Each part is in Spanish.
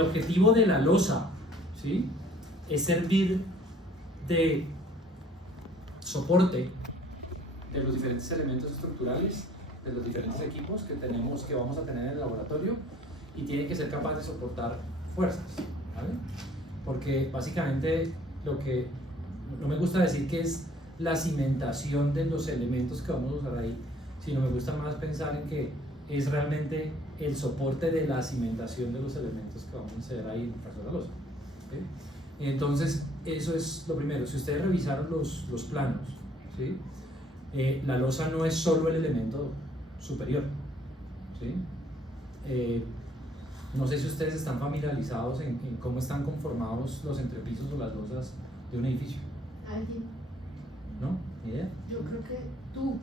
El objetivo de la losa, ¿sí?, es servir de soporte de los diferentes elementos estructurales, de los diferentes equipos que vamos a tener en el laboratorio, y tiene que ser capaz de soportar fuerzas, ¿vale? Porque básicamente lo que no me gusta decir que es la cimentación de los elementos que vamos a usar ahí, sino me gusta más pensar en que es realmente el soporte de la cimentación de los elementos que vamos a hacer ahí en el caso de la losa, ¿okay? Entonces eso es lo primero. Si ustedes revisaron los planos, ¿sí?, la losa no es solo el elemento superior, ¿sí? No sé si ustedes están familiarizados en cómo están conformados los entrepisos o las losas de un edificio. ¿Alguien? ¿No? ¿Ni idea? Yo creo que tú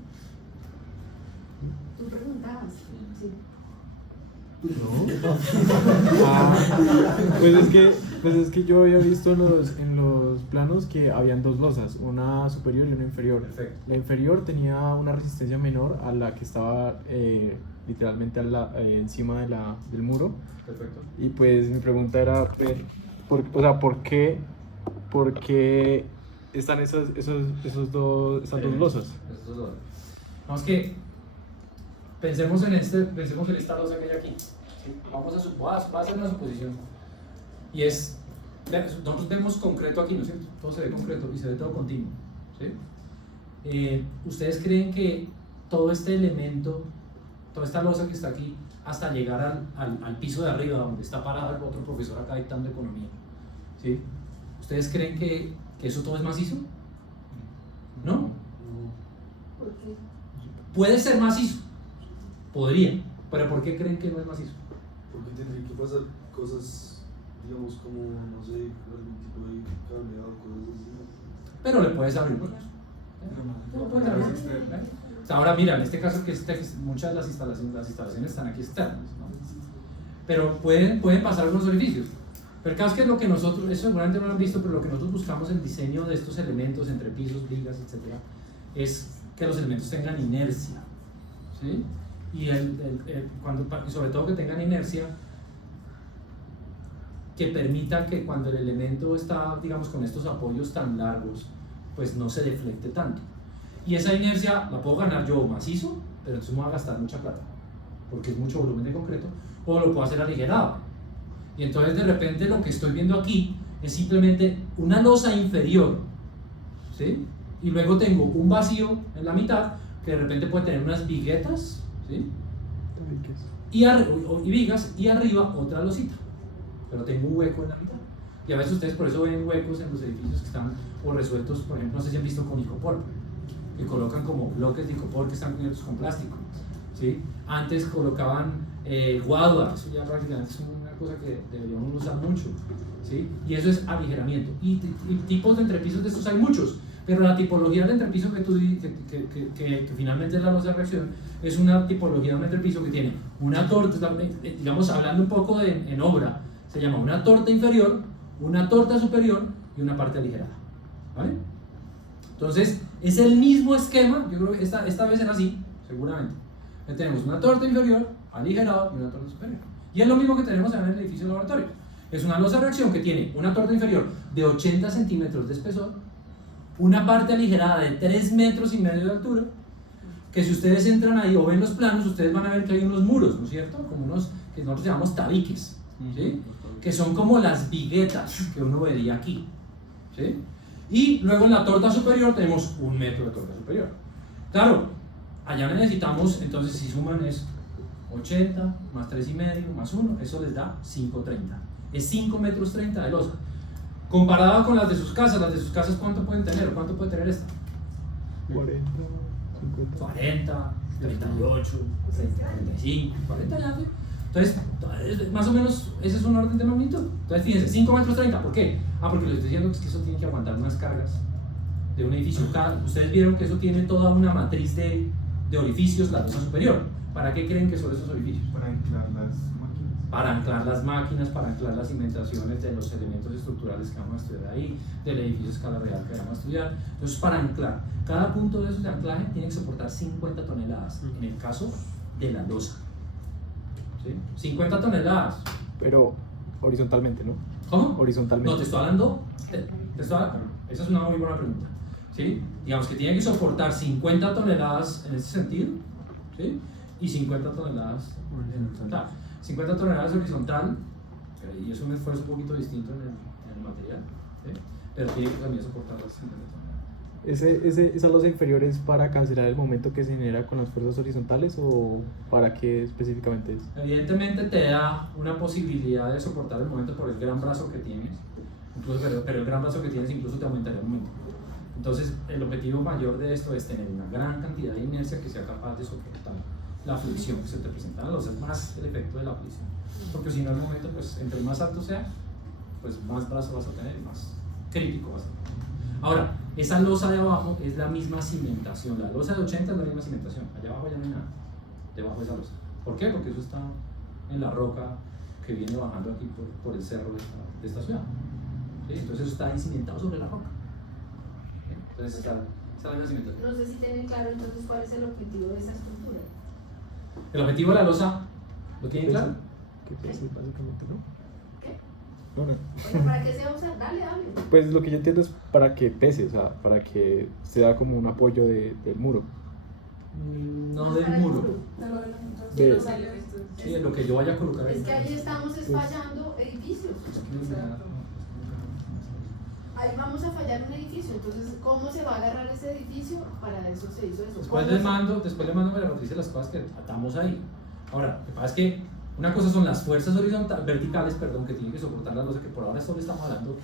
preguntabas. Sí. No. Pues es que yo había visto en los planos que habían dos losas, una superior y una inferior. Perfecto. La inferior tenía una resistencia menor a la que estaba literalmente encima del muro. Perfecto. Y pues mi pregunta era, pues, ¿por qué están esas dos losas? Estos dos. Vamos que pensemos en esta losa que hay aquí. ¿Sí? Voy a hacer una suposición. Y es, nosotros vemos concreto aquí, ¿no es cierto? Todo se ve concreto y se ve todo continuo, ¿sí? ¿Ustedes creen que todo este elemento, toda esta losa que está aquí, hasta llegar al piso de arriba, donde está parado el otro profesor acá dictando economía, ¿sí?, ustedes creen que eso todo es macizo? ¿No? ¿Por qué? Puede ser macizo, podría, pero ¿por qué creen que no es macizo? Porque tendría que pasar cosas, digamos, como, no sé, algún tipo de cableado, cosas así. Pero le puedes abrir por eso. Ahora mira, en este caso que muchas de las instalaciones están aquí externas, ¿no? Pero pueden pasar unos orificios. Pero el caso es que lo que nosotros, eso seguramente no lo han visto, pero lo que nosotros buscamos en el diseño de estos elementos, entre pisos, vigas, etc., es que los elementos tengan inercia, ¿sí? Y sobre todo que tengan inercia que permita que cuando el elemento está, digamos, con estos apoyos tan largos, pues no se deflecte tanto. Y esa inercia la puedo ganar yo macizo, pero entonces me voy a gastar mucha plata, porque es mucho volumen de concreto, o lo puedo hacer aligerado. Y entonces de repente lo que estoy viendo aquí es simplemente una losa inferior, ¿sí? Y luego tengo un vacío en la mitad que de repente puede tener unas viguetas, ¿sí?, y vigas, y arriba otra losita, pero tengo un hueco en la mitad. Y a veces ustedes por eso ven huecos en los edificios que están o resueltos, por ejemplo, no sé si han visto con icopor, que colocan como bloques de icopor que están cubiertos con plástico, ¿sí? Antes colocaban guadua, eso ya prácticamente es una cosa que deberíamos usar mucho, ¿sí? Y eso es aligeramiento. Y tipos de entrepisos de estos hay muchos, pero la tipología del entrepiso que finalmente es la losa de reacción es una tipología de un entrepiso que tiene una torta, digamos, hablando un poco en obra, se llama una torta inferior, una torta superior y una parte aligerada, ¿vale? Entonces es el mismo esquema. Yo creo que esta vez era así, seguramente. Tenemos una torta inferior, aligerado, y una torta superior. Y es lo mismo que tenemos en el edificio de laboratorio. Es una losa de reacción que tiene una torta inferior de 80 centímetros de espesor, una parte aligerada de 3,5 metros de altura, que si ustedes entran ahí o ven los planos, ustedes van a ver que hay unos muros, ¿no es cierto? Como unos que nosotros llamamos tabiques, ¿sí?, que son como las viguetas que uno vería aquí, ¿sí? Y luego en la torta superior tenemos 1 metro de torta superior. Claro, allá necesitamos, entonces si suman es 80 más 3,5 más 1, eso les da 5,30. Es 5,30 metros de losa. Comparada con las de sus casas, ¿cuánto pueden tener? ¿Cuánto puede tener esta? 40, 50. 40, 38, 35, 40 ya. Entonces, más o menos, ese es un orden de magnitud. Entonces, fíjense, 5,30 metros, ¿por qué? Porque les estoy diciendo que eso tiene que aguantar unas cargas de un edificio. Ustedes vieron que eso tiene toda una matriz de orificios, la losa superior. ¿Para qué creen que son esos orificios? Para anclar las máquinas. Para anclar las máquinas, para anclar las cimentaciones de los elementos estructurales que vamos a estudiar ahí, del edificio a escala real que vamos a estudiar. Entonces, para anclar, cada punto de esos de anclaje tiene que soportar 50 toneladas, en el caso de la losa. ¿Sí? 50 toneladas. Pero Horizontalmente, ¿no? ¿Cómo? Horizontalmente. No, te estoy hablando, esa es una muy buena pregunta, ¿sí? Digamos que tiene que soportar 50 toneladas en ese sentido, ¿sí? Y 50 toneladas horizontal. 50 toneladas horizontal, y es un esfuerzo un poquito distinto en el material, ¿sí? Pero tiene que también soportar las 50 toneladas. ¿Esa losa inferior es para cancelar el momento que se genera con las fuerzas horizontales o para qué específicamente es? Evidentemente te da una posibilidad de soportar el momento por el gran brazo que tienes, incluso, pero el gran brazo que tienes incluso te aumentaría el momento. Entonces, el objetivo mayor de esto es tener una gran cantidad de inercia que sea capaz de soportar la fricción que se te presenta en la losa, es más el efecto de la fricción. Porque si no, el momento, pues, entre más alto sea, pues más brazo vas a tener y más crítico vas a tener. Ahora, esa losa de abajo es la misma cimentación. La losa de 80 es la misma cimentación. Allá abajo ya no hay nada, debajo de esa losa. ¿Por qué? Porque eso está en la roca que viene bajando aquí por el cerro de esta ciudad. ¿Sí? Entonces eso está cimentado sobre la roca. ¿Sí? Entonces está la misma cimentación. No sé si tienen claro entonces cuál es el objetivo de esa estructura. El objetivo de la losa, ¿lo tienen claro? Que pese, básicamente, ¿no? ¿Qué? No. Bueno, ¿para qué se va a usar? Dale. Pues lo que yo entiendo es para que pese, o sea, para que sea como un apoyo del muro. No del muro. De- Sí, en lo que yo vaya a colocar ahí. Es que ahí estamos fallando edificios. Ahí vamos a fallar un edificio. Entonces, ¿cómo se va a agarrar ese edificio? Para eso se hizo eso. Después les mando la noticia de las cosas que atamos ahí. Ahora, lo que pasa es que una cosa son las fuerzas verticales, que tienen que soportar la losa, que por ahora solo estamos hablando.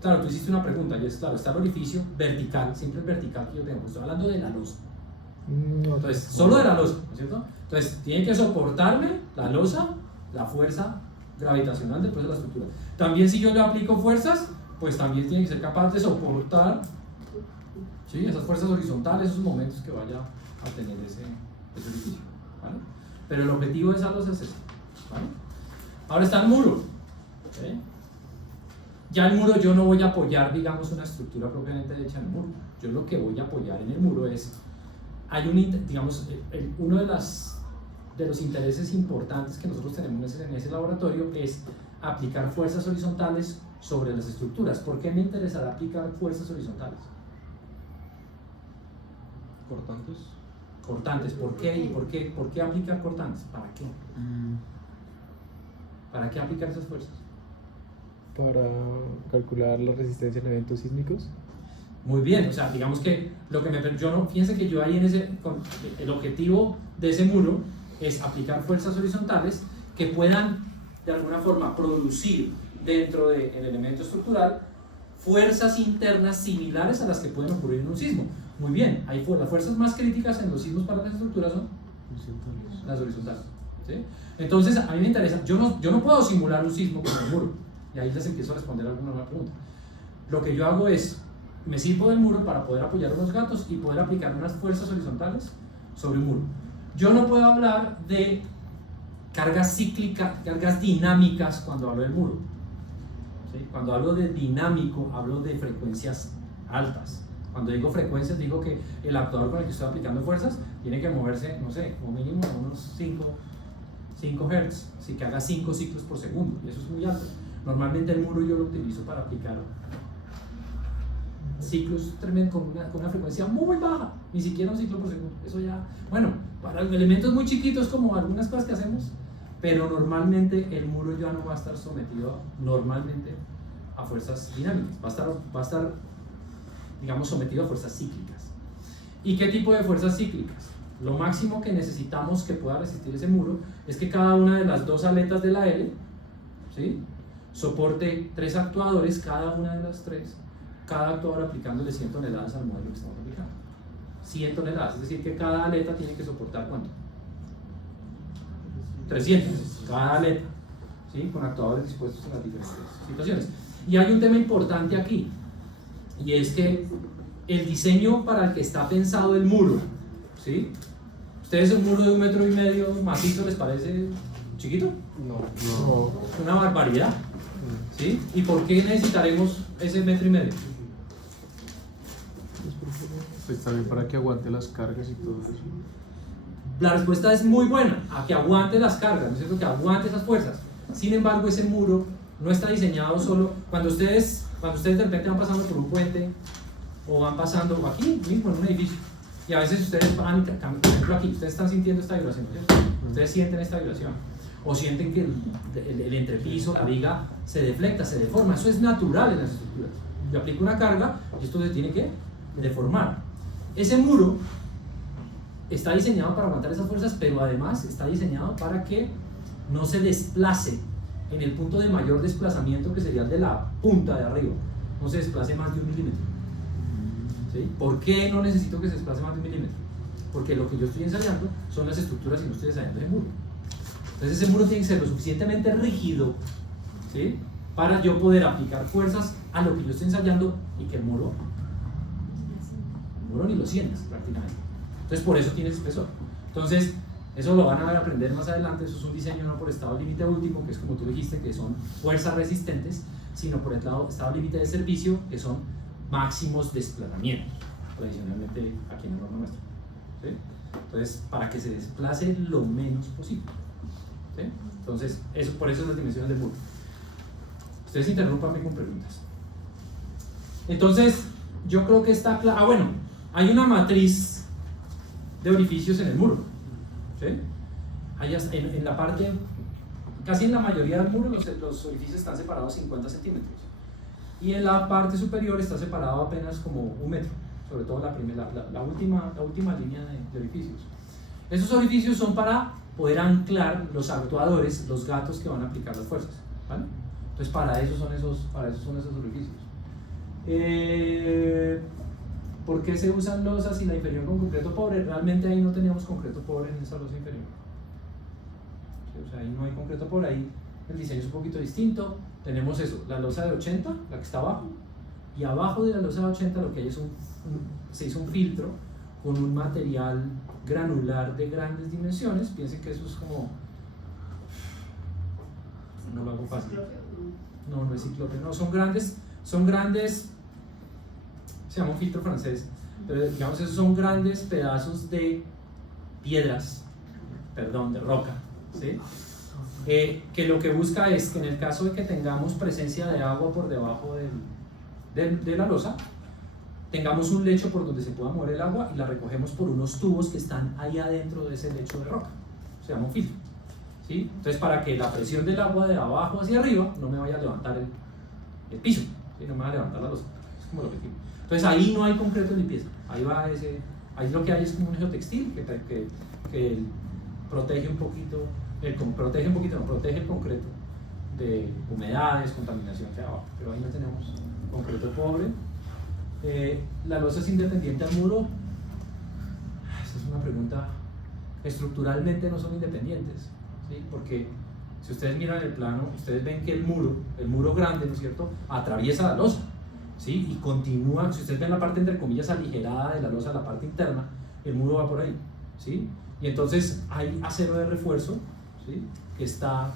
Claro, tú hiciste una pregunta, y es claro, está el orificio vertical, siempre el vertical que yo tengo, estoy hablando de la losa. Entonces, solo de la losa, ¿no es cierto? Entonces, tiene que soportarme la losa, la fuerza gravitacional después de la estructura. También si yo le aplico fuerzas, pues también tiene que ser capaz de soportar, ¿sí?, esas fuerzas horizontales, esos momentos que vaya a tener ese edificio, ¿vale? Pero el objetivo de esa losa es ese, ¿vale? Ahora está el muro, ¿sí? Ya el muro yo no voy a apoyar, digamos, una estructura propiamente hecha en el muro. Yo lo que voy a apoyar en el muro es, uno de los intereses importantes que nosotros tenemos en ese laboratorio es aplicar fuerzas horizontales sobre las estructuras. ¿Por qué me interesará aplicar fuerzas horizontales? Cortantes, ¿por qué? ¿Y por qué aplicar cortantes? ¿Para qué? ¿Para qué aplicar esas fuerzas? Para calcular la resistencia en eventos sísmicos. Muy bien, o sea, digamos que fíjense que yo ahí el objetivo de ese muro es aplicar fuerzas horizontales que puedan de alguna forma producir dentro del elemento estructural fuerzas internas similares a las que pueden ocurrir en un sismo. Muy bien, las fuerzas más críticas en los sismos para las estructuras son las horizontales, ¿sí? Entonces, a mí me interesa, yo no puedo simular un sismo con el muro, y ahí les empiezo a responder alguna pregunta. Lo que yo hago es, me sirvo del muro para poder apoyar a los gatos y poder aplicar unas fuerzas horizontales sobre un muro. Yo no puedo hablar de cargas cíclicas, cargas dinámicas cuando hablo del muro, ¿sí? Cuando hablo de dinámico, hablo de frecuencias altas. Cuando digo frecuencias, digo que el actuador con el que estoy aplicando fuerzas tiene que moverse, no sé, como mínimo unos 5 Hz, así que haga 5 ciclos por segundo, y eso es muy alto. Normalmente el muro yo lo utilizo para aplicar ciclos tremendos con una frecuencia muy baja, ni siquiera un ciclo por segundo. Eso ya, bueno, para elementos muy chiquitos como algunas cosas que hacemos, pero normalmente el muro ya no va a estar sometido normalmente a fuerzas dinámicas, va a estar digamos sometido a fuerzas cíclicas. ¿Y qué tipo de fuerzas cíclicas? Lo máximo que necesitamos que pueda resistir ese muro es que cada una de las dos aletas de la L, ¿sí?, soporte 3 actuadores, cada una de las 3, cada actuador aplicándole 100 toneladas al modelo que estamos aplicando. 100 toneladas, es decir, que cada aleta tiene que soportar ¿cuánto? 300, cada aleta, ¿sí?, con actuadores dispuestos en las diferentes situaciones. Y hay un tema importante aquí, y es que el diseño para el que está pensado el muro, ¿sí? ¿Ustedes un muro de 1,5 metros macizo les parece chiquito? No. Es una barbaridad, ¿sí? ¿Y por qué necesitaremos ese 1,5 metros? Pues también para que aguante las cargas y todo eso. La respuesta es muy buena, a que aguante las cargas, ¿no es cierto?, que aguante esas fuerzas. Sin embargo, ese muro no está diseñado solo. Cuando ustedes de repente van pasando por un puente o van pasando aquí mismo en un edificio, y a veces ustedes van, por ejemplo aquí, ustedes están sintiendo esta vibración, ¿cierto? Ustedes sienten esta vibración, o sienten que el entrepiso, la viga se deflecta, se deforma. Eso es natural en las estructuras. Yo aplico una carga y esto se tiene que deformar. Ese muro está diseñado para aguantar esas fuerzas, pero además está diseñado para que no se desplace en el punto de mayor desplazamiento, que sería el de la punta de arriba, no se desplace más de 1 milímetro. ¿Sí? ¿Por qué no necesito que se desplace más de 1 milímetro? Porque lo que yo estoy ensayando son las estructuras y no estoy ensayando ese muro. Entonces ese muro tiene que ser lo suficientemente rígido, ¿sí?, para yo poder aplicar fuerzas a lo que yo estoy ensayando y que el muro ni lo sientas prácticamente. Entonces por eso tiene ese espesor. Entonces eso lo van a aprender más adelante. Eso es un diseño no por estado límite último, que es como tú dijiste, que son fuerzas resistentes, sino por el estado límite de servicio, que son máximos desplazamientos, tradicionalmente aquí en el horno nuestro. ¿Sí? Entonces, para que se desplace lo menos posible. ¿Sí? Entonces, por eso es las dimensiones del muro. Ustedes interrúpanme con preguntas. Entonces, yo creo que está claro. Bueno, hay una matriz de orificios en el muro. ¿Sí? En la parte, casi en la mayoría del muro, los orificios están separados 50 centímetros. Y en la parte superior está separado apenas como 1 metro, sobre todo la última línea de orificios. Esos orificios son para poder anclar los actuadores, los gatos que van a aplicar las fuerzas, ¿vale? Entonces para eso son esos orificios. ¿Por qué se usan losas y la inferior con concreto pobre? Realmente ahí no teníamos concreto pobre en esa losa inferior. ¿Sí? O sea, ahí no hay concreto pobre, ahí el diseño es un poquito distinto. Tenemos eso, la losa de 80, la que está abajo, y abajo de la losa de 80 lo que hay es se hizo un filtro con un material granular de grandes dimensiones. Piensen que eso es como, no lo hago fácil, no es ciclope, no, son grandes, se llama un filtro francés, pero digamos esos son grandes pedazos de piedras, de roca, ¿sí? Que lo que busca es que en el caso de que tengamos presencia de agua por debajo de la losa, tengamos un lecho por donde se pueda mover el agua y la recogemos por unos tubos que están ahí adentro de ese lecho de roca. Se llama un filtro, ¿sí? Entonces, para que la presión del agua de abajo hacia arriba no me vaya a levantar el piso, ¿sí? No me va a levantar la losa. Es como el objetivo. Entonces, ahí no hay concreto de limpieza. Ahí lo que hay es como un geotextil que protege un poquito. Protege el concreto de humedades, contaminación hacia abajo, pero ahí no tenemos concreto pobre. ¿La losa es independiente al muro? Esa es una pregunta. Estructuralmente no son independientes, ¿sí? Porque si ustedes miran el plano, ustedes ven que el muro grande, ¿no es cierto?, atraviesa la losa, ¿sí? Y continúa. Si ustedes ven la parte entre comillas aligerada de la losa, la parte interna, el muro va por ahí, ¿sí? Y entonces hay acero de refuerzo, ¿sí?, que está,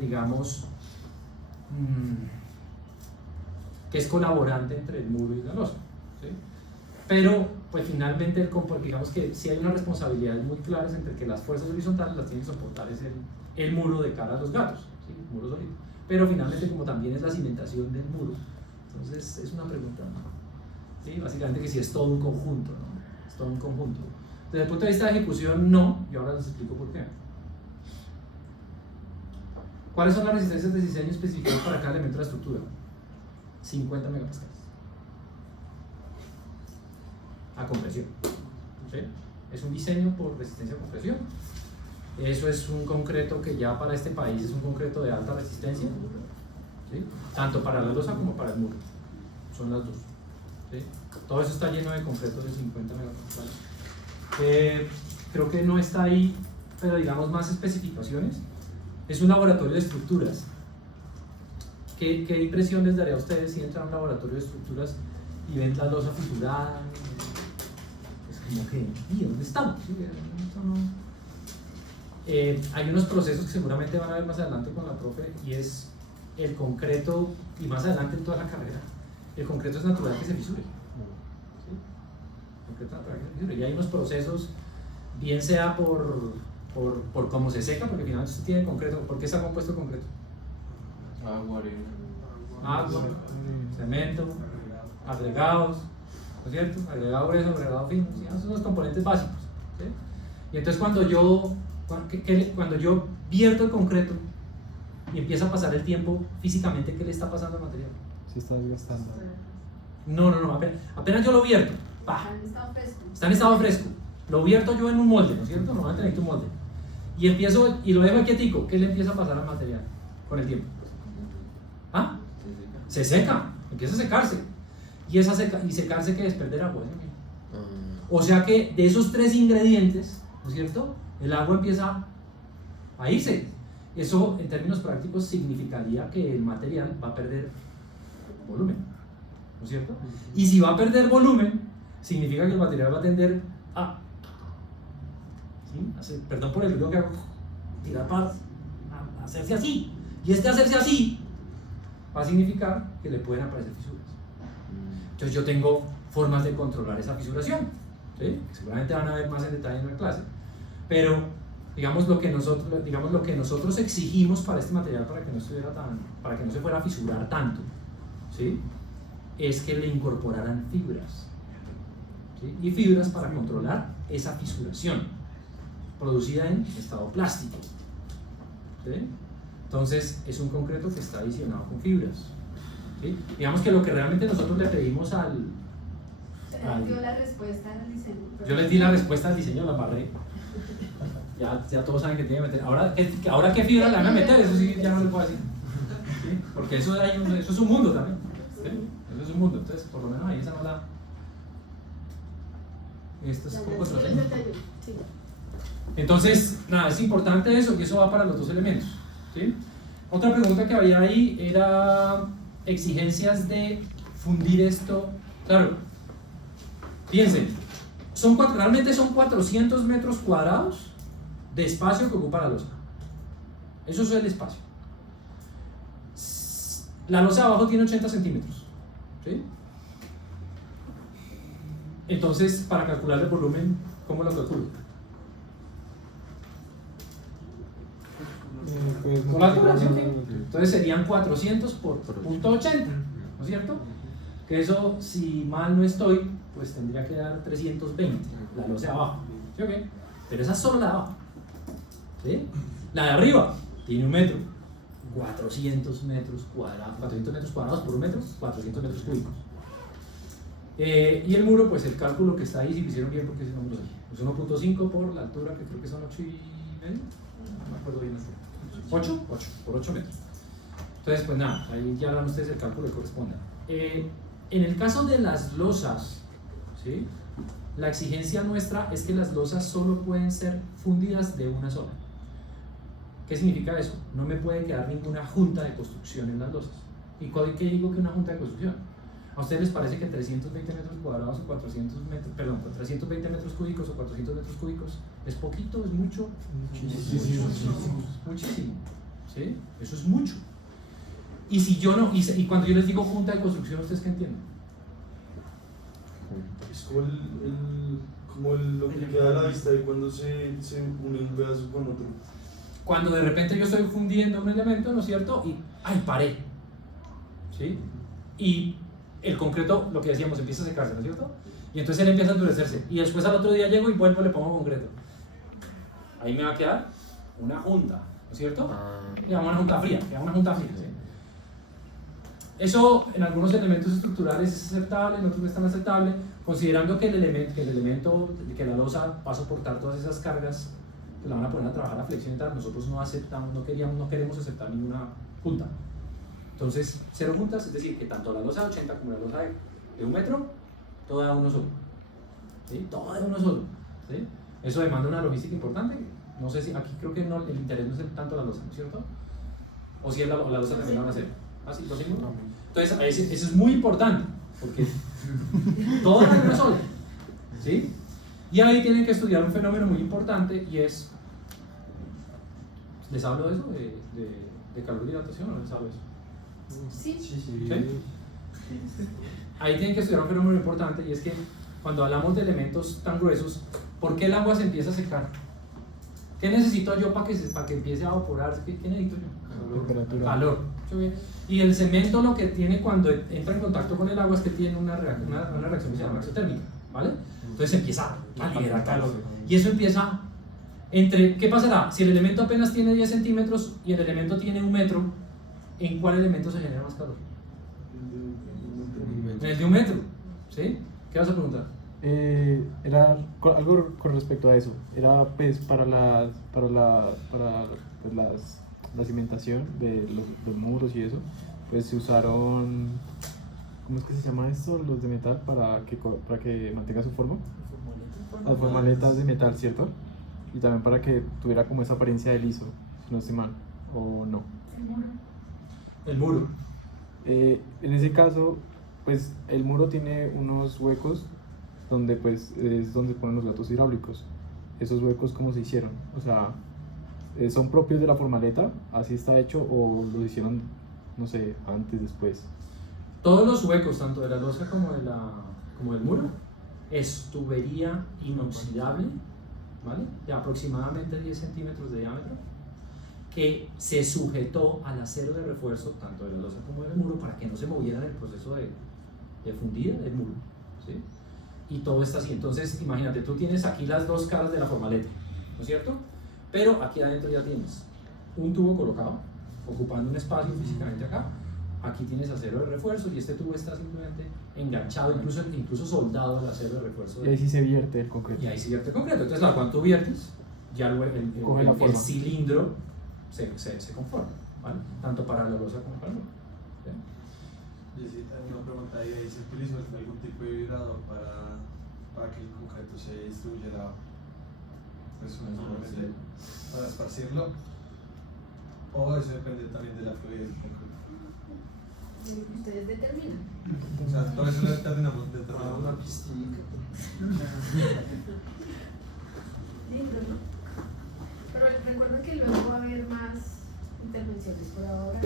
digamos, que es colaborante entre el muro y la losa, ¿sí? Pero pues finalmente digamos que sí hay unas responsabilidades muy claras entre que las fuerzas horizontales las tiene que soportar es el muro de cara a los gatos, ¿sí?, el muro solito, pero finalmente como también es la cimentación del muro, entonces es una pregunta, ¿sí?, básicamente que si es todo un conjunto, ¿no? Es todo un conjunto. Desde el punto de vista de ejecución, no, y ahora les explico por qué. ¿Cuáles son las resistencias de diseño específicas para cada elemento de la estructura? 50 megapascales a compresión, ¿sí? Es un diseño por resistencia a compresión. Eso es un concreto que ya para este país es un concreto de alta resistencia, ¿sí?, tanto para la losa como para el muro, son las dos, ¿sí? Todo eso está lleno de concreto de 50 megapascales. Creo que no está ahí, pero digamos más especificaciones. Es un laboratorio de estructuras. ¿Qué impresión les daría a ustedes si entran a un laboratorio de estructuras y ven la losa fisurada? Es como que, ¿y dónde estamos? ¿Sí? Hay unos procesos que seguramente van a ver más adelante con la profe, y es el concreto, y más adelante en toda la carrera, el concreto es natural que se fisure. ¿Sí? Y hay unos procesos, bien sea por por cómo se seca, porque finalmente usted tiene concreto. ¿Por qué está compuesto de concreto? Agua, arena. Agua, cemento, agregados, ¿no es cierto? Agregado grueso, agregado fino, ¿sí? Esos son los componentes básicos, ¿sí? Y entonces cuando yo vierto el concreto y empieza a pasar el tiempo, físicamente, ¿qué le está pasando al material? Se está desgastando. No, apenas yo lo vierto, ¡pah! Está en estado fresco. Está en estado fresco, lo vierto yo en un molde, ¿no es cierto? Normalmente necesito un molde. Y empiezo, y lo dejo quietico, ¿qué le empieza a pasar al material con el tiempo? ¿Ah? Se seca, empieza a secarse. Y secarse, ¿qué es? Perder agua, ¿sí? O sea que de esos 3 ingredientes, ¿no es cierto? El agua empieza a irse. Eso en términos prácticos significaría que el material va a perder volumen, ¿no es cierto? Y si va a perder volumen, significa que el material va a tender a, ¿sí? Perdón por el ruido que hago, tirar para a hacerse así. Y hacerse así va a significar que le pueden aparecer fisuras. Entonces yo tengo formas de controlar esa fisuración, ¿sí? Seguramente van a ver más en detalle en la clase, pero digamos lo que nosotros exigimos para este material, para que no se fuera a fisurar tanto, ¿sí? Es que le incorporaran fibras, ¿sí? Y fibras para controlar esa fisuración producida en estado plástico, ¿sí? Entonces es un concreto que está adicionado con fibras, ¿sí? Digamos que lo que realmente nosotros le pedimos Dio la respuesta al diseño. yo les di la respuesta al diseño, la embarré. Ya todos saben que tiene que meter. Ahora qué fibra le van a meter, eso sí ya no le puedo decir, ¿sí? Porque eso es un mundo también, ¿sí? Eso es un mundo, entonces por lo menos ahí esa no la. Esto es como contraseña. Sí. Entonces, nada, es importante eso, y eso va para los 2 elementos, ¿sí? Otra pregunta que había ahí era exigencias de fundir esto. Claro, fíjense, realmente son 400 metros cuadrados de espacio que ocupa la losa. Eso es el espacio. La losa de abajo tiene 80 centímetros, ¿sí? Entonces, para calcular el volumen, ¿cómo lo calculo? Por la altura, ¿sí? Entonces serían 400 por punto 80, ¿no es cierto? Que eso, si mal no estoy, pues tendría que dar 320, la losa de abajo, ¿sí o qué? Pero esa es solo la de abajo, ¿sí? La de arriba tiene 1 metro, 400 metros cuadrados por 1 metro, 400 metros cúbicos. Y el muro, pues el cálculo que está ahí, si lo hicieron bien, porque ese número es 1.5 por la altura, que creo que son 8,5, no me acuerdo bien. 8 por 8 metros. Entonces, pues nada, ahí ya hagan ustedes el cálculo que corresponda. En el caso de las losas, ¿sí? La exigencia nuestra es que las losas solo pueden ser fundidas de una sola. ¿Qué significa eso? No me puede quedar ninguna junta de construcción en las losas. ¿Y qué digo que una junta de construcción? ¿A ustedes les parece que 320 metros cuadrados o 320 metros cúbicos o 400 metros cúbicos es poquito, es mucho? Muchísimo, ¿sí? Eso es mucho. Y si yo no, y cuando yo les digo junta de construcción, ¿ustedes qué entienden? Es como lo que queda a la vista de cuando se une un pedazo con otro. Cuando de repente yo estoy fundiendo un elemento, ¿no es cierto? Y ¡ay, paré! ¿Sí? Y el concreto, lo que decíamos, empieza a secarse, ¿no es cierto? Y entonces él empieza a endurecerse. Y después al otro día llego y vuelvo y le pongo concreto. Ahí me va a quedar una junta, ¿no es cierto? Digamos una junta fría, ¿sí? Eso en algunos elementos estructurales es aceptable, en otros no es tan aceptable, considerando que que la losa va a soportar todas esas cargas que la van a poner a trabajar a flexión y tal. Nosotros no aceptamos, no queremos aceptar ninguna junta. Entonces, 0 juntas, es decir, que tanto la losa de 80 como la losa de 1 metro, toda uno solo, ¿sí? Toda de uno solo, ¿sí? Eso demanda una logística importante. No sé si aquí creo que no, el interés no es tanto la losa, ¿no es cierto? O si es la losa también la van a hacer. ¿Ah, sí? ¿Lo sigo? Entonces, eso es muy importante, porque toda de uno solo, ¿sí? Y ahí tienen que estudiar un fenómeno muy importante y es. ¿Les hablo de eso? ¿De calor y dilatación o no les hablo de eso? Sí. ¿Sí? Ahí tienen que estudiar un fenómeno muy importante y es que cuando hablamos de elementos tan gruesos, ¿por qué el agua se empieza a secar? ¿Qué necesito yo para que empiece a evaporar? ¿Qué necesito yo? Temperatura. Calor. Y el cemento lo que tiene cuando entra en contacto con el agua es que tiene una reacción que se llama exotérmica, ¿vale? Entonces empieza a liberar calor. Y eso empieza ¿qué pasará? Si el elemento apenas tiene 10 centímetros y el elemento tiene 1 metro, ¿en cuál elemento se genera más calor? En el de 1 metro, ¿sí? ¿Qué vas a preguntar? Era algo con respecto a eso. Era pues para la cimentación de los muros y eso, pues se usaron, ¿cómo es que se llama esto? Los de metal para que mantenga su forma. Las formaletas de metal, ¿cierto? Y también para que tuviera como esa apariencia de liso, si no estoy mal, o no. El muro. En ese caso, pues el muro tiene unos huecos donde pues es donde ponen los gatos hidráulicos. Esos huecos, ¿cómo se hicieron? O sea, ¿son propios de la formaleta? ¿Así está hecho o lo hicieron, no sé, antes, después? Todos los huecos, tanto de la losa como del muro, es tubería inoxidable, ¿vale? De aproximadamente 10 centímetros de diámetro, que se sujetó al acero de refuerzo, tanto de la losa como del muro, para que no se moviera en el proceso de fundida del muro, ¿sí? Y todo está así. Entonces, imagínate, tú tienes aquí las dos caras de la formaleta, ¿no es cierto? Pero aquí adentro ya tienes un tubo colocado, ocupando un espacio físicamente acá. Aquí tienes acero de refuerzo y este tubo está simplemente enganchado, incluso soldado al acero de refuerzo. Y ahí sí se vierte el concreto. Y ahí se vierte el concreto. Entonces, claro, cuando tú viertes, ya el cilindro se conforma, ¿vale? Tanto para la losa como para el muro. Yo sí tengo una pregunta ahí. ¿Se utilizó algún tipo de vibrador para que el concreto se distribuyera? Pues solamente para esparcirlo. ¿O eso depende también de la fluidez del concreto? Ustedes determinan. O sea, todo eso lo determinamos dentro de Una pistica. Lindo, ¿no? Pero recuerden que luego va a haber más intervenciones por ahora.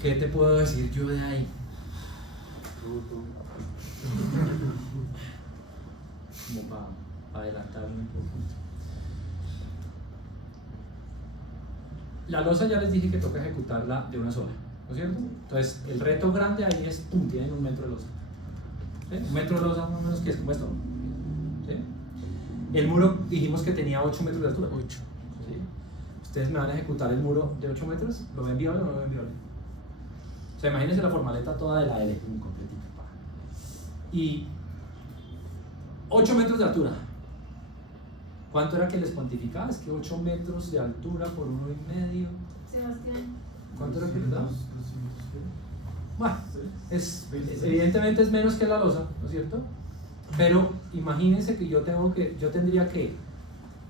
¿Qué te puedo decir yo de ahí? Como para adelantarme un poco. La losa ya les dije que toca ejecutarla de una sola, ¿no es cierto? Entonces, el reto grande ahí es, ¡pum!, tienen 1 metro de losa. ¿Sí? 1 metro de losa más o menos que es como esto. ¿Sí? El muro dijimos que tenía 8 metros de altura. 8. ¿Sí? Ustedes me van a ejecutar el muro de 8 metros, ¿lo ven viable o no lo ven viable? O sea, imagínense la formaleta toda de la L, completita. Y 8 metros de altura. ¿Cuánto era que les cuantificaba? Es que 8 metros de altura por 1,5. Sebastián. ¿Cuánto era que les daba? Bueno, evidentemente es menos que la losa, ¿no es cierto? Pero imagínense que yo tendría que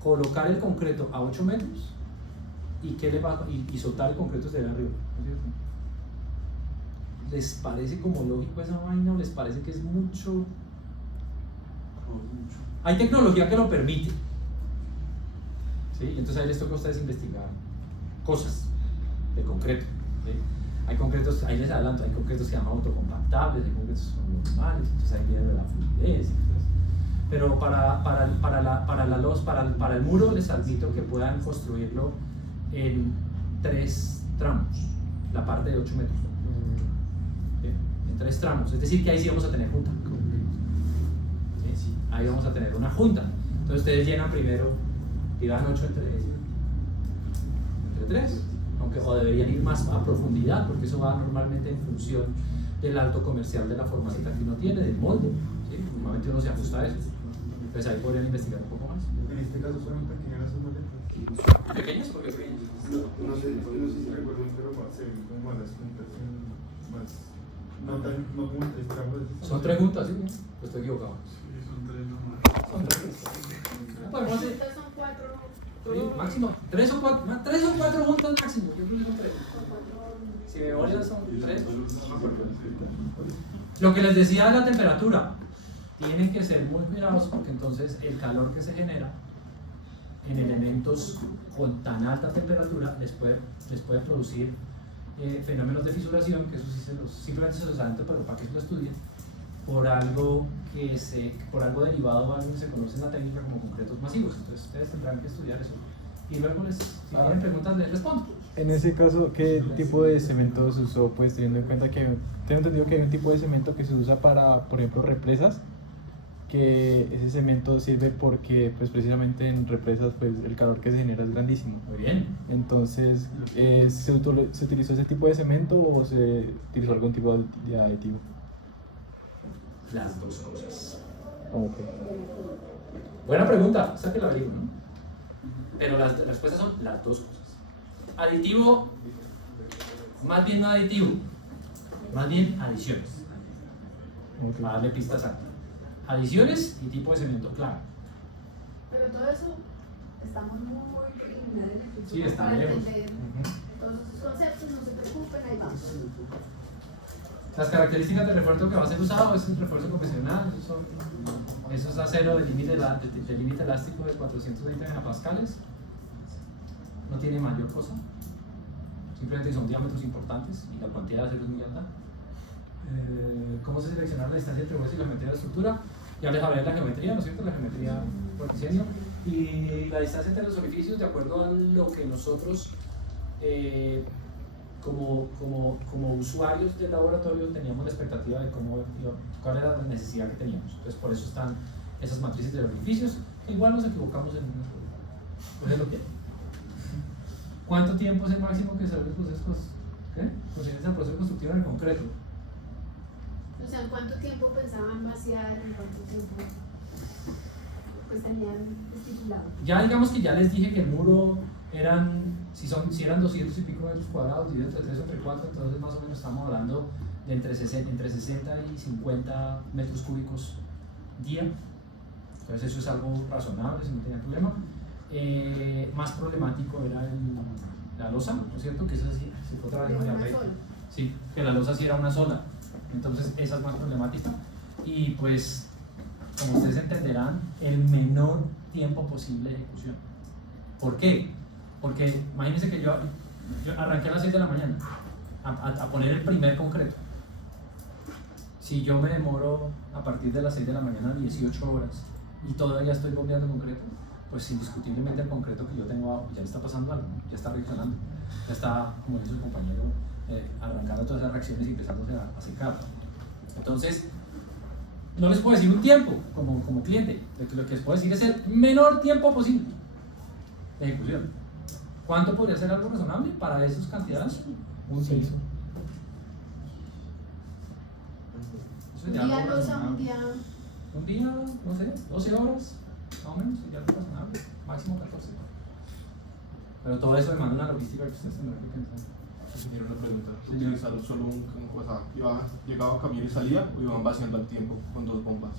colocar el concreto a 8 metros y soltar el concreto desde arriba, ¿no es cierto? ¿Les parece como lógico esa vaina o les parece que es mucho? Hay tecnología que lo permite, ¿sí? Entonces ahí les toca a ustedes investigar cosas de concreto, ¿sí? Hay concretos, ahí les adelanto, hay concretos que se llaman autocompactables, hay concretos que son normales, entonces ahí viene la fluidez. Pero para el muro les admito que puedan construirlo en 3 tramos, la parte de 8 metros. En 3 tramos, es decir que ahí sí vamos a tener junta. ¿Sí? Ahí vamos a tener una junta. Entonces ustedes llenan primero, tiran 8 entre 3, aunque o deberían ir más a profundidad, porque eso va normalmente en función del alto comercial de la formaleta que uno tiene, del molde. ¿Sí? Normalmente uno se ajusta a eso. Entonces ahí podrían investigar un poco más. En este caso son pequeñas las maletas. ¿Pequeños? ¿Por qué pequeños? No sé si recuerdo, pero se ven como más las juntas, más, no como 3 tramos. Son 3 juntas, ¿sí? Pues estoy equivocado. Sí, son 3 nomás. Son 3. Podemos hacer, Estas son 4. sí, máximo 3 o 4 juntas máximo. Yo creo que son 3. Si me voy son 3. Lo que les decía de la temperatura, tienen que ser muy cuidadosos porque entonces el calor que se genera en elementos con tan alta temperatura les puede producir fenómenos de fisuración, que eso sí simplemente se los adentro, pero para que lo estudien, por algo derivado o algo que se conoce en la técnica como concretos masivos. Entonces ustedes tendrán que estudiar eso. Y luego si tienen preguntas les respondo. En ese caso, ¿qué tipo de cemento se usó? Pues teniendo en cuenta que tengo entendido que hay un tipo de cemento que se usa para, por ejemplo, represas, que ese cemento sirve porque pues precisamente en represas pues el calor que se genera es grandísimo. Muy bien. Entonces, ¿se utilizó ese tipo de cemento o se utilizó algún tipo de aditivo? Las dos cosas. Ok. Buena pregunta, esa que la averiguo, ¿no? Pero las respuestas son las dos cosas. Aditivo, más bien no aditivo, más bien adiciones. Ok. Para darle pistas a adiciones y tipo de cemento, claro. Pero todo eso estamos muy preliminares en el curso Sí, está para lejos. entender Ujú. todos esos conceptos, no se preocupen, ahí vamos. Las características del refuerzo que va a ser usado es el refuerzo convencional, eso es acero de límite elástico de 420 megapascales, no tiene mayor cosa, simplemente son diámetros importantes y la cantidad de acero es muy alta. ¿Cómo se selecciona la distancia entre huesos y la geometría de la estructura? Ya les hablé de la geometría, ¿no es cierto? La geometría por diseño y la distancia entre los orificios de acuerdo a lo que nosotros como usuarios del laboratorio teníamos la expectativa de cuál era la necesidad que teníamos. Entonces por eso están esas matrices de orificios, que igual nos equivocamos en una pues es lo que hay. ¿Cuánto tiempo es el máximo que se debe el proceso? Consigues el proceso constructivo en el concreto. O sea, ¿en cuánto tiempo pensaban vaciar? ¿En cuánto tiempo pues tenían estipulado? Ya digamos que ya les dije que el muro si eran 200 y pico metros cuadrados, dividido entre 3 o entre 4, entonces más o menos estamos hablando de entre 60 y 50 metros cúbicos día. Entonces eso es algo razonable, si no tenía problema. Más problemático era la losa, ¿no es cierto? Que eso sí, se fue otra vez ¿De María una Rey. sola? Sí, que la losa sí era una sola. Entonces esa es más problemática. Y pues, como ustedes entenderán, el menor tiempo posible de ejecución. ¿Por qué? Porque imagínense que yo arranqué a las 6 de la mañana a poner el primer concreto. Si yo me demoro a partir de las 6 de la mañana 18 horas y todavía estoy bombeando concreto, pues indiscutiblemente el concreto que yo tengo abajo ya le está pasando algo, ya está reaccionando, ya está, como dice el compañero, arrancando todas esas reacciones y empezándose a secar. Entonces, no les puedo decir un tiempo como cliente, lo que les puedo decir es el menor tiempo posible de ejecución. ¿Cuánto podría ser algo razonable para esas cantidades? Un día. Eso Un sería día algo losa, razonable. un día. No sé, 12 horas, más o menos, sería algo razonable, máximo 14. Pero todo eso demanda una logística que ustedes tendrán que pensar. Tiene una pregunta. ¿Utilizaron solo llegaba camión y salía o iban vaciando al tiempo con 2 bombas?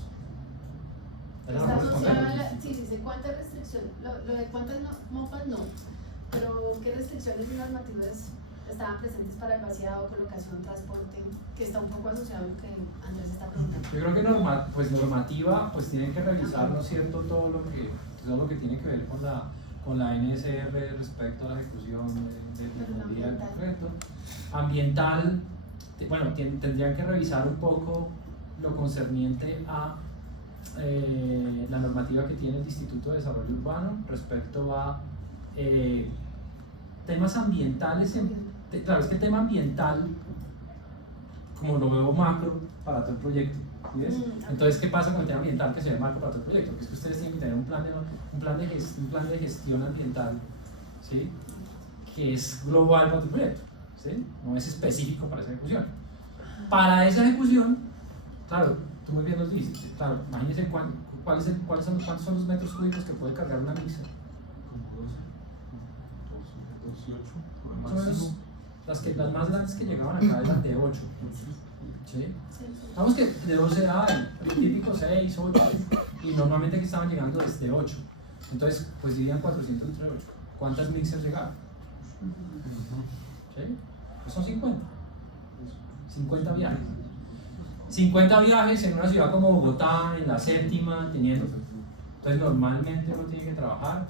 Está asociado a la, sí, cuántas restricciones, lo de cuántas bombas no, pero qué restricciones y normativas estaban presentes para el vaciado, colocación, transporte, que está un poco asociado a lo que Andrés está preguntando. Yo creo que normativa, pues tienen que revisar, ¿no es cierto?, todo lo que tiene que ver con la NSR respecto a la ejecución del día en concreto. Ambiental, bueno, tendrían que revisar un poco lo concerniente a la normativa que tiene el Instituto de Desarrollo Urbano respecto a temas ambientales. Claro, es que el tema ambiental, como lo veo macro para todo el proyecto, ¿ves? Entonces, ¿qué pasa con el tema ambiental que se ve macro para todo el proyecto? Que es que ustedes tienen que tener un plan de gestión ambiental, ¿sí?, que es global para tu proyecto, ¿sí?, no es específico para esa ejecución. Para esa ejecución, claro, tú muy bien nos dices, claro, imagínense cuántos son los metros cúbicos que puede cargar una mixer. Como 18, por Más o menos, las más grandes que llegaban acá eran de 8. ¿Sí? Vamos que de 12 hay, el típico 6, 8, y normalmente que estaban llegando desde 8. Entonces, pues dividían 400 entre 8. ¿Cuántas mixers llegaban? ¿Sí? Pues son 50. 50 viajes. 50 viajes en una ciudad como Bogotá, en la séptima, teniendo. Entonces, normalmente uno tiene que trabajar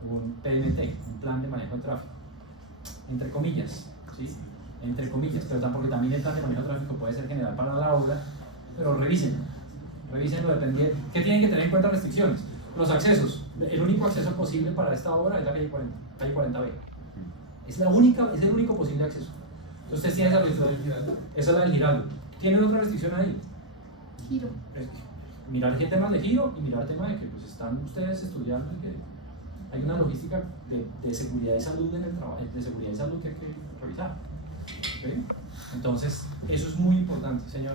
con un PMT, un plan de manejo de tráfico. Entre comillas, ¿sí? Entre comillas, pero porque también el plan de manejo de tráfico puede ser general para la obra pero revísenlo dependiendo. ¿Qué tienen que tener en cuenta restricciones? Los accesos. El único acceso posible para esta obra es la calle 40, calle 40B. Es el único posible acceso. Entonces ustedes tienen esa restricción. Esa es la del Giraldo. ¿Tienen otra restricción ahí? Giro. Mirar qué temas de giro y mirar el tema de que pues, están ustedes estudiando y que hay una logística de seguridad y salud en el trabajo, de seguridad y salud que hay que revisar. ¿Okay? Entonces, eso es muy importante, señor.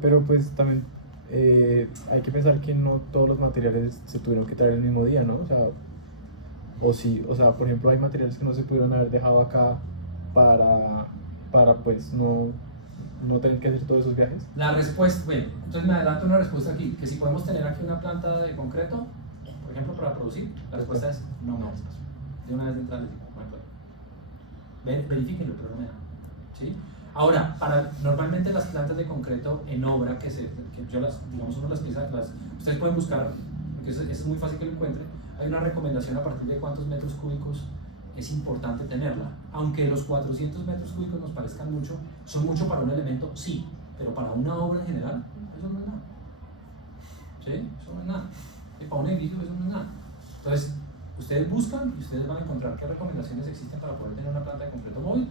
Pero pues también hay que pensar que no todos los materiales se tuvieron que traer el mismo día, ¿no? O sí, o sea, por ejemplo, hay materiales que no se pudieron haber dejado acá para pues no tener que hacer todos esos viajes. La respuesta, bueno, entonces me adelanto una respuesta aquí, que si podemos tener aquí una planta de concreto, por ejemplo, para producir, la respuesta es no me da espacio. De una vez de entrada les digo, no hay problema. Verifíquenlo, pero no me da. ¿Sí? Ahora, normalmente las plantas de concreto en obra, que yo digamos, uno las piezas, ustedes pueden buscar, porque eso es muy fácil que lo encuentren, hay una recomendación a partir de cuántos metros cúbicos es importante tenerla. Aunque los 400 metros cúbicos nos parezcan mucho, son mucho para un elemento, sí, pero para una obra en general, eso no es nada. ¿Sí? Eso no es nada. Y para un edificio eso no es nada. Entonces, ustedes buscan y ustedes van a encontrar qué recomendaciones existen para poder tener una planta de concreto móvil,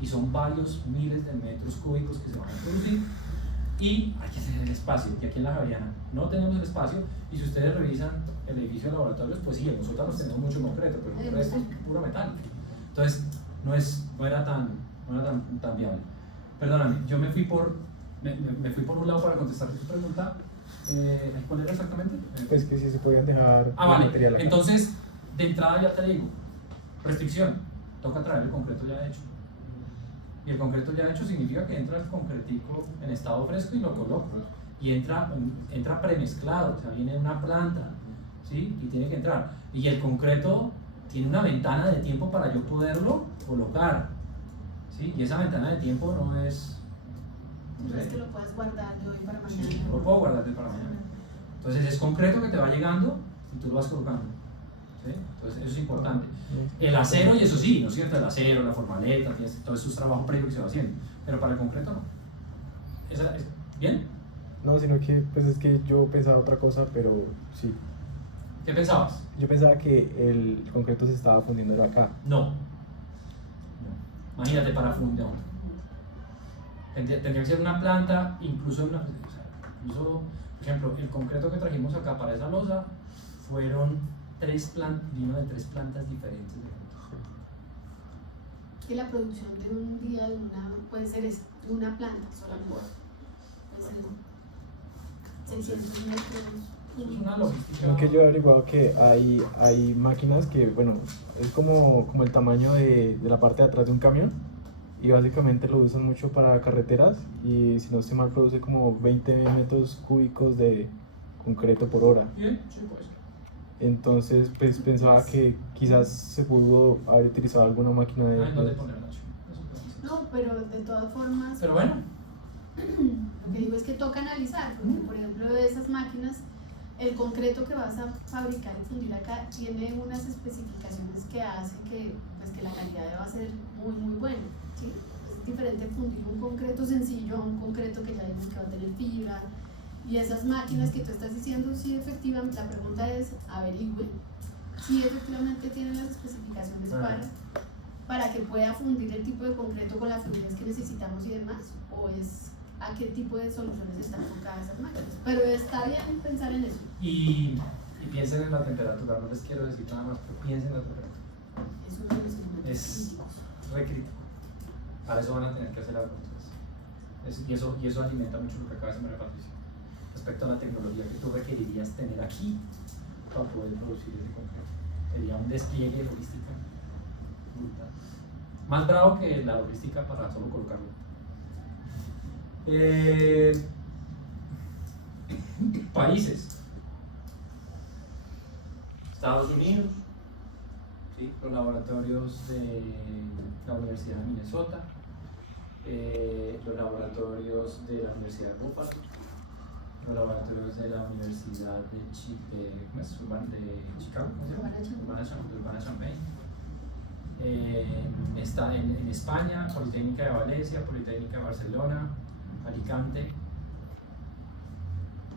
y son varios miles de metros cúbicos que se van a producir, y hay que tener el espacio. Y aquí en la Javeriana no tenemos el espacio, y si ustedes revisan el edificio de laboratorios, pues sí, nosotros nos tenemos mucho concreto, pero el resto es puro metal. Entonces, no era tan viable. Perdóname, yo me fui por un lado para contestar tu pregunta. ¿Cuál era exactamente? Pues que si se podían dejar Vale. material acá. Entonces, de entrada ya te digo, restricción, toca traer el concreto ya hecho. Y el concreto ya hecho significa que entra el concretico en estado fresco y lo coloco. Y entra premezclado, o sea, viene de una planta, ¿sí? Y tiene que entrar. Y el concreto tiene una ventana de tiempo para yo poderlo colocar, ¿sí? Y esa ventana de tiempo no es... No es que lo puedas guardar de hoy para mañana. Sí, lo puedo guardar de para mañana. Entonces es concreto que te va llegando y tú lo vas colocando, ¿sí? Entonces eso es importante. El acero, y eso sí, ¿no es cierto? El acero, la formaleta, todo eso es trabajo previo que se va haciendo, pero para el concreto no. ¿Bien? No, sino que pues es que yo pensaba otra cosa, pero sí. ¿Qué pensabas? Yo pensaba que el concreto se estaba fundiendo acá. No. Imagínate para fundir. Tendría que ser una planta, incluso, por ejemplo, el concreto que trajimos acá para esa losa vino de 3 plantas diferentes. Que la producción de un día puede ser de una planta solamente. Puede ser 600 metros. Eso es una logística. Lo que yo he averiguado que hay máquinas que, bueno, es como el tamaño de la parte de atrás de un camión, y básicamente lo usan mucho para carreteras, y si no estoy mal produce como 20 metros cúbicos de concreto por hora. Bien, sí, pues. Entonces pues pensaba que quizás se pudo haber utilizado alguna máquina de... No de poner Nacho. No, pero de todas formas, Pero bueno, lo que digo es que toca analizar, porque por ejemplo de esas máquinas, el concreto que vas a fabricar y fundir acá tiene unas especificaciones que hacen que la calidad va a ser muy muy buena, ¿sí? Es diferente fundir un concreto sencillo a un concreto que ya vimos que va a tener fibra, y esas máquinas que tú estás diciendo, sí, efectivamente, la pregunta es, averigüen si efectivamente tienen las especificaciones para que pueda fundir el tipo de concreto con las fibras que necesitamos y demás, o es a qué tipo de soluciones están enfocadas esas máquinas. Pero está bien pensar en eso. y piensen en la temperatura, no les quiero decir nada más, pero piensen en la temperatura. Es uno de los elementos Es críticos. re crítico. Para eso van a tener que hacer algo. Y eso alimenta mucho lo que acaba de decir María Patricia respecto a la tecnología que tú requerirías tener aquí para poder producir ese concreto. Sería un despliegue de logística brutal. Más bravo que la logística para solo colocarlo. Países. Estados Unidos, ¿sí? Los laboratorios de la Universidad de Minnesota, los laboratorios de la Universidad de Buffalo, los laboratorios de la Universidad de Chicago, Urbana-Champaign. Está en España, Politécnica de Valencia, Politécnica de Barcelona, Alicante,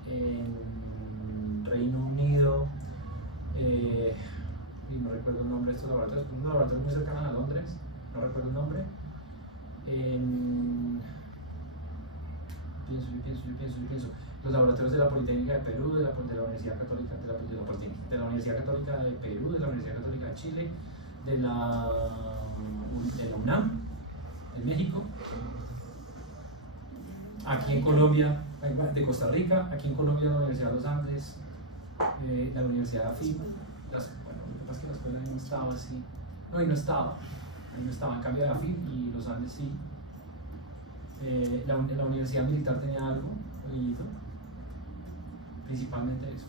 en Reino Unido, y no recuerdo el nombre de estos laboratorios, unos laboratorios muy cercanos a Londres, no recuerdo el nombre. Pienso. Los laboratorios de la Politécnica de Perú, de la Universidad Católica de la Universidad Católica de Perú, de la Universidad Católica de Chile, de la UNAM, de México, aquí en Colombia, de Costa Rica, aquí en Colombia la Universidad de los Andes, la Universidad de AFIP. Bueno, lo que pasa es que la escuela no estaba así, ahí no estaba, en cambio de AFIP y los Andes sí. La Universidad Militar tenía algo, principalmente eso.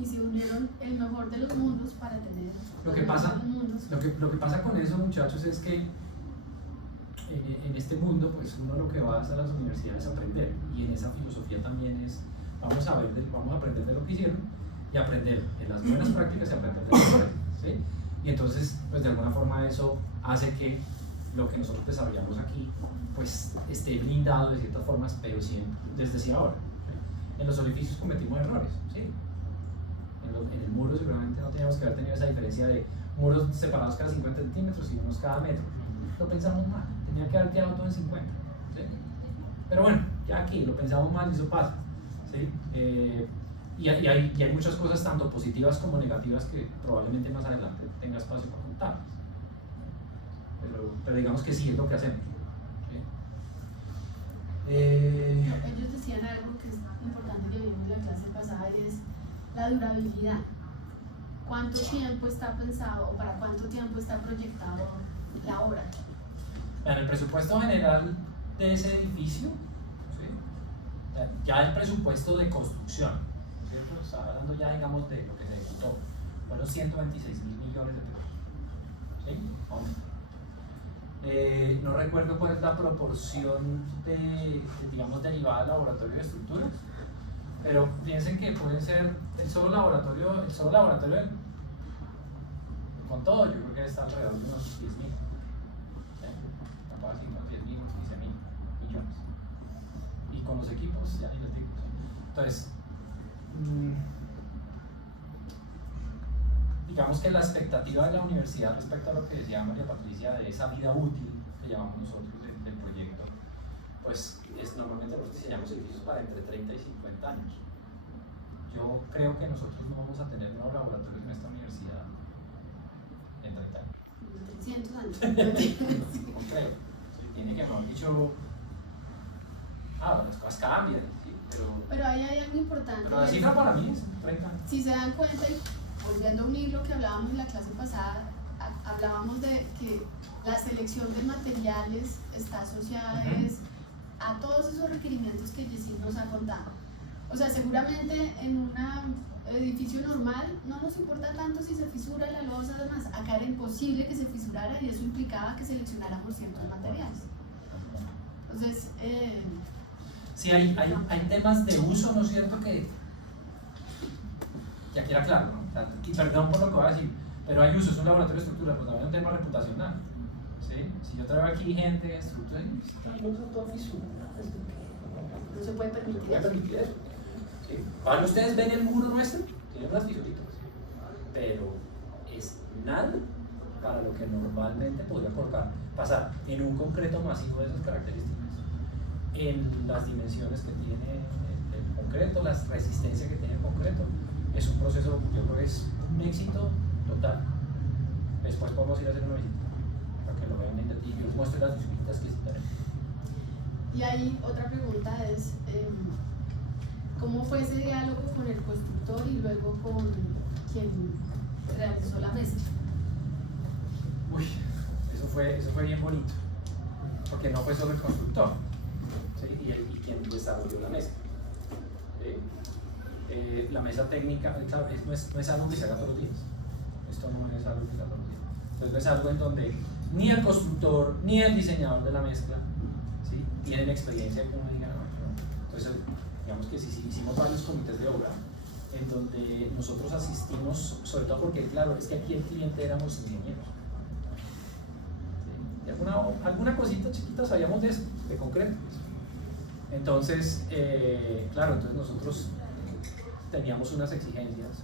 Y se unieron el mejor de los mundos para tener Lo que pasa con eso, muchachos, es que en este mundo, pues uno lo que va a las universidades a aprender, y en esa filosofía también es, vamos a aprender de lo que hicieron, y aprender de las buenas prácticas y aprender de los errores, ¿sí? Y entonces, pues de alguna forma eso hace que lo que nosotros desarrollamos aquí, pues esté blindado de ciertas formas, pero siempre, desde ahora. ¿Sí? En los orificios cometimos errores, ¿sí? En el muro seguramente no teníamos que haber tenido esa diferencia de muros separados cada 50 centímetros y unos cada metro. Lo pensamos mal, tenía que haber tirado todo en 50. ¿Sí? Pero bueno, ya aquí lo pensamos mal y eso pasa. ¿Sí? Y hay muchas cosas, tanto positivas como negativas, que probablemente más adelante tenga espacio para contar. Pero digamos que sí es lo que hacemos. ¿Sí? Ellos decían algo que es importante que vimos en la clase pasada, y es la durabilidad. ¿Cuánto tiempo está pensado o para cuánto tiempo está proyectado la obra? En el presupuesto general de ese edificio, ¿sí? Ya el presupuesto de construcción, ¿cierto? Está hablando ya, digamos, de lo que se ejecutó, fueron 126.000 millones de pesos. ¿Sí? No recuerdo cuál es la proporción digamos, derivada del laboratorio de estructuras, pero piensen que puede ser el solo laboratorio con todo, yo creo que está alrededor de unos 10.000, ¿sí? Capaz de unos 10.000, 15.000 millones, y con los equipos ya ni les digo. Entonces, digamos que la expectativa de la universidad respecto a lo que decía María Patricia de esa vida útil que llamamos nosotros del proyecto, pues normalmente nosotros diseñamos edificios para entre 30 y 50 años. Yo creo que nosotros no vamos a tener nuevos laboratorios en esta universidad en 30 años. 300 años. No creo. Tiene que haber dicho, las cosas cambian, ¿sí? Pero ahí hay algo importante. Pero la cifra para mí es 30 años. Si se dan cuenta, y volviendo a unir lo que hablábamos en la clase pasada, hablábamos de que la selección de materiales está asociada a todos esos requerimientos que Jessy nos ha contado. O sea, seguramente en un edificio normal no nos importa tanto si se fisura la losa, además, acá era imposible que se fisurara y eso implicaba que seleccionáramos ciertos materiales. Entonces, sí, hay temas de uso, ¿no es cierto? Que ya queda claro, ¿no? Y perdón por lo que voy a decir, pero hay uso, es un laboratorio de estructura, pero también es un tema reputacional. ¿Sí? Si yo traigo aquí gente de estructura, todo fisura, no se puede permitir eso. ¿Sí? Ahora ustedes ven el muro nuestro, tiene unas fisuritas, pero es nada para lo que normalmente podría pasar en un concreto masivo de esas características, en las dimensiones que tiene el concreto, las resistencias que tiene el concreto. Es un proceso, yo creo que es un éxito total. Después podemos ir a hacer una visita para que lo vean y yo les muestre las visitas que visitaré. Y ahí otra pregunta es, ¿cómo fue ese diálogo con el constructor y luego con quien realizó la mesa? Uy, eso fue bien bonito, porque no fue solo el constructor, ¿sí? y quien desarrolló la mesa. La mesa técnica, claro, no es algo que se haga todos los días. Esto no es algo que se haga todos los días. Entonces no es algo en donde ni el constructor ni el diseñador de la mezcla, ¿sí? tienen experiencia como digan, no. Entonces, digamos que sí, hicimos varios comités de obra en donde nosotros asistimos, sobre todo porque, claro, es que aquí el cliente éramos ingenieros. ¿Sí? Y alguna cosita chiquita sabíamos de eso, de concreto. Entonces, claro, entonces nosotros teníamos unas exigencias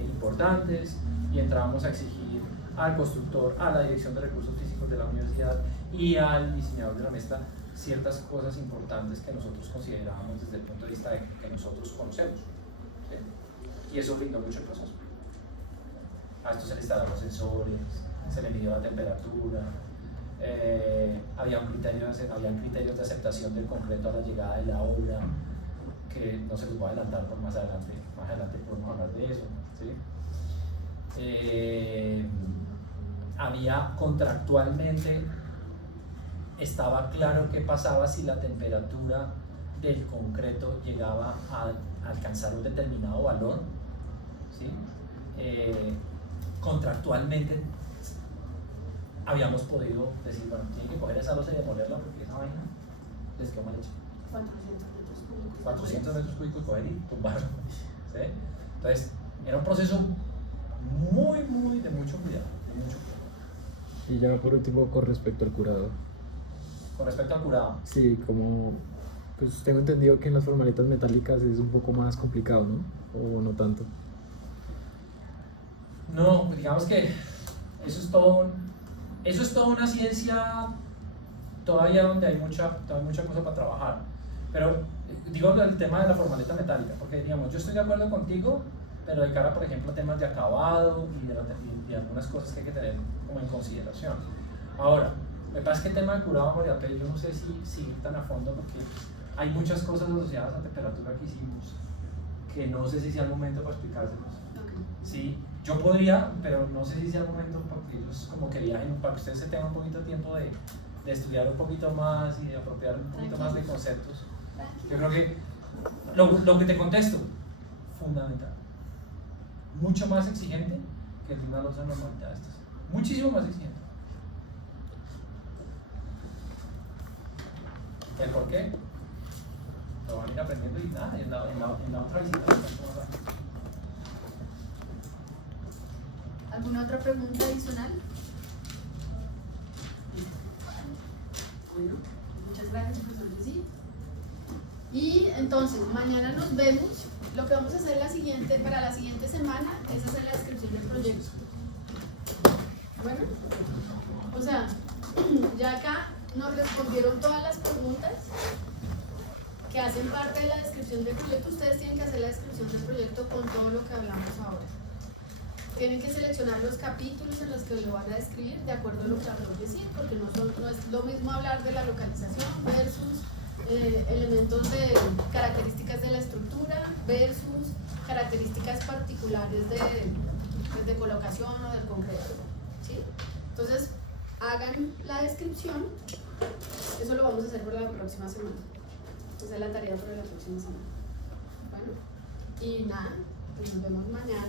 importantes y entrábamos a exigir al constructor, a la dirección de recursos físicos de la universidad y al diseñador de la mezcla ciertas cosas importantes que nosotros considerábamos desde el punto de vista de que nosotros conocemos, ¿sí? Y eso brindó mucho el proceso. A esto se le instalaron sensores, se le midió la temperatura, habían criterios de aceptación del concreto a la llegada de la obra, que no se los voy a adelantar por más adelante podemos hablar de eso, ¿sí? Había contractualmente, estaba claro qué pasaba si la temperatura del concreto llegaba a alcanzar un determinado valor, ¿sí? Contractualmente habíamos podido decir, bueno, tienen que coger esa losa y demolerla porque esa vaina les quedó mal hecha. 400 metros cúbicos coger y tumbarlo, ¿sí? Entonces era un proceso muy de mucho cuidado, Y ya por último, con respecto al curado. Con respecto al curado, Sí, como pues tengo entendido que en las formaletas metálicas es un poco más complicado, ¿no? O no tanto. no, digamos que eso es toda una ciencia todavía donde hay mucha cosa para trabajar. Pero digo el tema de la formaleta metálica, porque digamos, yo estoy de acuerdo contigo, pero de cara, por ejemplo, a temas de acabado y de algunas cosas que hay que tener como en consideración. Ahora, me pasa que el tema del curado de María Pérez, yo no sé si ir tan a fondo, porque hay muchas cosas asociadas a temperatura que hicimos, que no sé si sea el momento para explicárselos. Sí, yo podría, pero no sé si sea el momento porque ellos como que viajen, para que ustedes se tengan un poquito de tiempo de estudiar un poquito más y de apropiar un poquito más de conceptos. Yo creo que lo que te contesto, fundamental, mucho más exigente que el de una losa normal de estas, muchísimo más exigente. ¿El por qué? Lo van a ir aprendiendo y nada, en la otra visita. ¿Alguna otra pregunta adicional? Bueno, muchas gracias, profesor Lucy. Y entonces, mañana nos vemos. Lo que vamos a hacer para la siguiente semana es hacer la descripción del proyecto. Bueno, o sea, ya acá nos respondieron todas las preguntas que hacen parte de la descripción del proyecto. Ustedes tienen que hacer la descripción del proyecto con todo lo que hablamos ahora. Tienen que seleccionar los capítulos en los que lo van a describir de acuerdo a lo que hablamos de sí, porque no es lo mismo hablar de la localización versus elementos de características de la estructura versus características particulares de colocación o del concreto, ¿sí? Entonces, hagan la descripción. Eso lo vamos a hacer para la próxima semana. Esa es la tarea para la próxima semana. Bueno, y nada, pues nos vemos mañana.